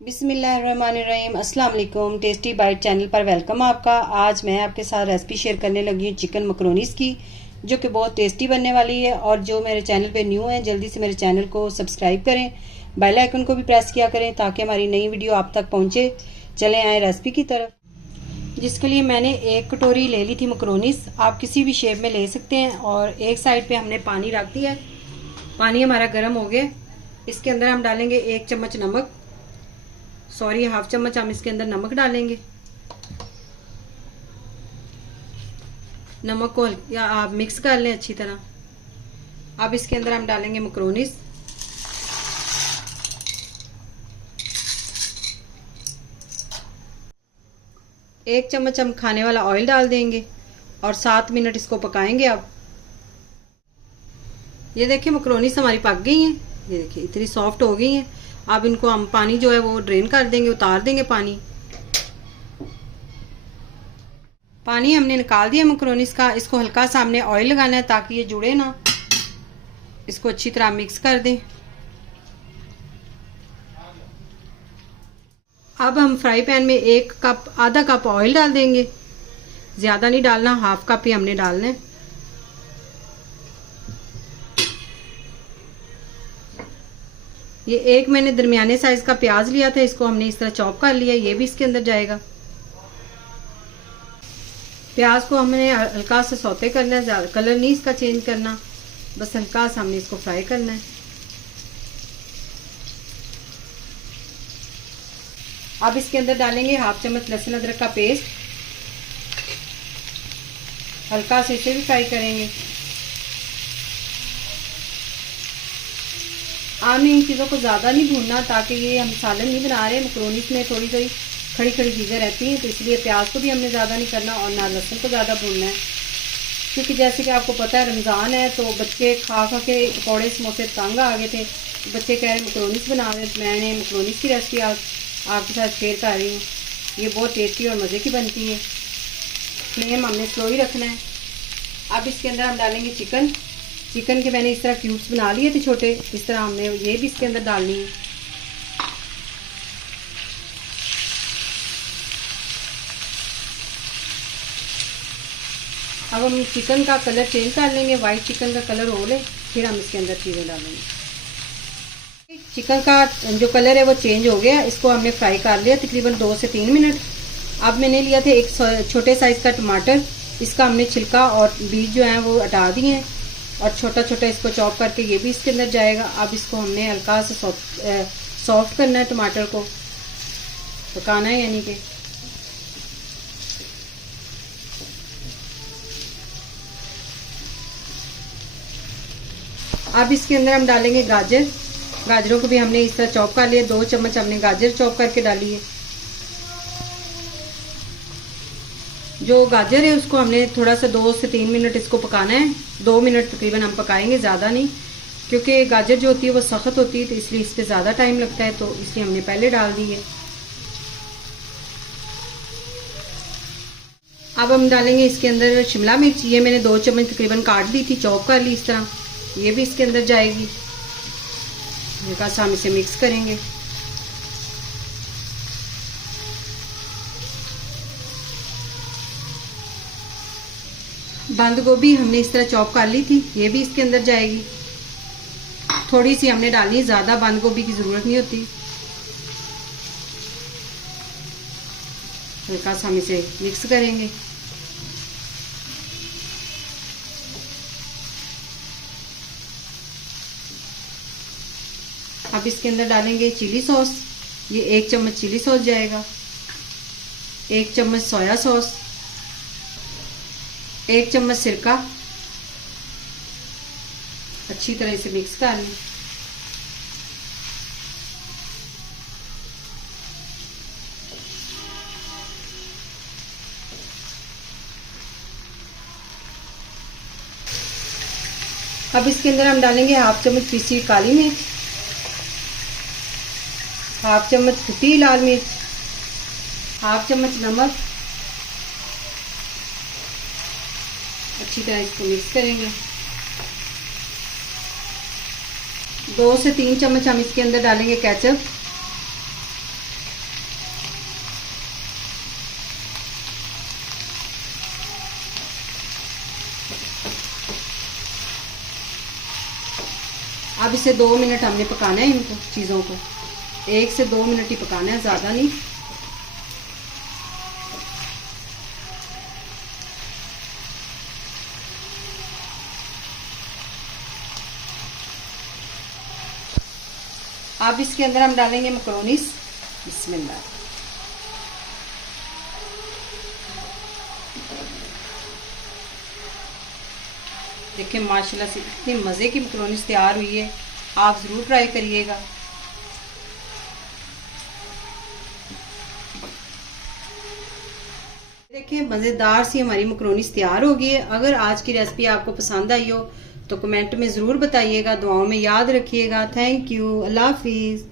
बिस्मिल्लाहिर्रहमानिर्रहीम। अस्सलाम वालेकुम। टेस्टी बाइट चैनल पर वेलकम आपका। आज मैं आपके साथ रेसिपी शेयर करने लगी हूँ चिकन मकरोनीस की, जो कि बहुत टेस्टी बनने वाली है। और जो मेरे चैनल पे न्यू हैं, जल्दी से मेरे चैनल को सब्सक्राइब करें, बेल आइकन को भी प्रेस किया करें ताकि हमारी नई वीडियो आप तक पहुँचे। चले आए रेसिपी की तरफ। जिसके लिए मैंने एक कटोरी ले ली थी मकरोनीस। आप किसी भी शेप में ले सकते हैं। और एक साइड पे हमने पानी रख दिया है। पानी हमारा गर्म हो गया। इसके अंदर हम डालेंगे 1 चम्मच नमक, सॉरी हाफ चम्मच हम इसके अंदर नमक डालेंगे। नमक को या आप मिक्स कर लें अच्छी तरह। अब इसके अंदर हम डालेंगे मकरोनीस। एक चम्मच हम खाने वाला ऑयल डाल देंगे और 7 मिनट इसको पकाएंगे। अब ये देखिए मकरोनीस हमारी पक गई हैं। ये देखिए इतनी सॉफ्ट हो गई हैं। अब इनको हम पानी जो है वो ड्रेन कर देंगे, उतार देंगे पानी। पानी हमने निकाल दिया मकरोनीस का। इसको हल्का सा हमने ऑयल लगाना है ताकि ये जुड़े ना। इसको अच्छी तरह मिक्स कर दें। अब हम फ्राई पैन में आधा कप ऑयल डाल देंगे। ज़्यादा नहीं डालना, हाफ कप ही हमने डालना है। ये एक मैंने दरमियाने साइज का प्याज लिया था, इसको हमने इस तरह चॉप कर लिया। ये भी इसके अंदर जाएगा। प्याज को हमने हल्का सा सौते करना है, ज़्यादा कलर नहीं इसका चेंज करना, बस हल्का सा हमने इसको फ्राई करना है। अब इसके अंदर डालेंगे हाफ चम्मच लहसुन अदरक का पेस्ट। हल्का से इसे भी फ्राई करेंगे। हमें इन चीज़ों को ज़्यादा नहीं भूनना, ताकि ये हम सालन नहीं बना रहे। मकरोनीस में थोड़ी थोड़ी खड़ी खड़ी चीज़ें रहती हैं, तो इसलिए प्याज को भी हमने ज़्यादा नहीं करना और ना लहसुन को ज़्यादा भूनना है। क्योंकि जैसे कि आपको पता है रमज़ान है, तो बच्चे खा खा के पकौड़े समोसे तंग आ गए थे। तो बच्चे कह रहे मकरोनीस बना रहे, तो मैंने मकरोनीस की रेसिपी आज आपके साथ शेयर कर रही हूँ। ये बहुत टेस्टी और मज़े की बनती है। फ्लेम हमने स्लो ही रखना है। अब इसके अंदर हम डालेंगे चिकन के मैंने इस तरह क्यूब्स बना लिए थे छोटे। इस तरह हमने ये भी इसके अंदर डालनी है। अब हम चिकन का कलर चेंज कर लेंगे, वाइट चिकन का कलर हो ले, फिर हम इसके अंदर चीज़ें डालेंगे। चिकन का जो कलर है वो चेंज हो गया। इसको हमने फ्राई कर लिया तकरीबन 2 से 3 मिनट। अब मैंने लिया था एक छोटे साइज़ का टमाटर। इसका हमने छिलका और बीज जो है वो हटा दिए हैं और छोटा छोटा इसको चॉप करके ये भी इसके अंदर जाएगा। अब इसको हमने हल्का सा सॉफ्ट करना है, टमाटर को पकाना है यानी कि। अब इसके अंदर हम डालेंगे गाजरों को भी हमने इस तरह चॉप कर लिया। 2 चम्मच हमने गाजर चॉप करके डाली है। जो गाजर है उसको हमने थोड़ा सा 2 से 3 मिनट इसको पकाना है। 2 मिनट तकरीबन हम पकाएंगे, ज़्यादा नहीं, क्योंकि गाजर जो होती है वो सख्त होती है, तो इसलिए इस पर ज़्यादा टाइम लगता है, तो इसलिए हमने पहले डाल दी है। अब हम डालेंगे इसके अंदर शिमला मिर्च। ये मैंने 2 चम्मच तकरीबन काट दी थी, चॉप कर ली इस तरह। ये भी इसके अंदर जाएगी। हल्का सा हम इसे मिक्स करेंगे। बंद गोभी हमने इस तरह चॉप कर ली थी, ये भी इसके अंदर जाएगी। थोड़ी सी हमने डालनी है, ज़्यादा बंद गोभी की ज़रूरत नहीं होती। हल्का सा हम इसे मिक्स करेंगे। अब इसके अंदर डालेंगे चिली सॉस। ये 1 चम्मच चिली सॉस जाएगा। 1 चम्मच सोया सॉस, 1 चम्मच सिरका। अच्छी तरह इसे मिक्स कर लें। अब इसके अंदर हम डालेंगे हाफ चम्मच पीसी काली मिर्च, हाफ चम्मच कुटी लाल मिर्च, हाफ चम्मच नमक। अच्छी तरह इसको मिक्स करेंगे। 2 से 3 चम्मच हम इसके अंदर डालेंगे केचप। अब इसे 2 मिनट हमने पकाना है, इनको चीज़ों को 1 से 2 मिनट ही पकाना है, ज़्यादा नहीं। अब इसके अंदर हम डालेंगे मकरोनीस। बिस्मिल्लाह। देखिए माशाल्लाह से इतनी मज़े की मकरोनीस तैयार हुई है, आप ज़रूर ट्राई करिएगा। देखिए मज़ेदार सी हमारी मकरोनीस तैयार हो गई है। अगर आज की रेसिपी आपको पसंद आई हो तो कमेंट में ज़रूर बताइएगा, दुआओं में याद रखिएगा। थैंक यू, अल्लाह हाफिज़।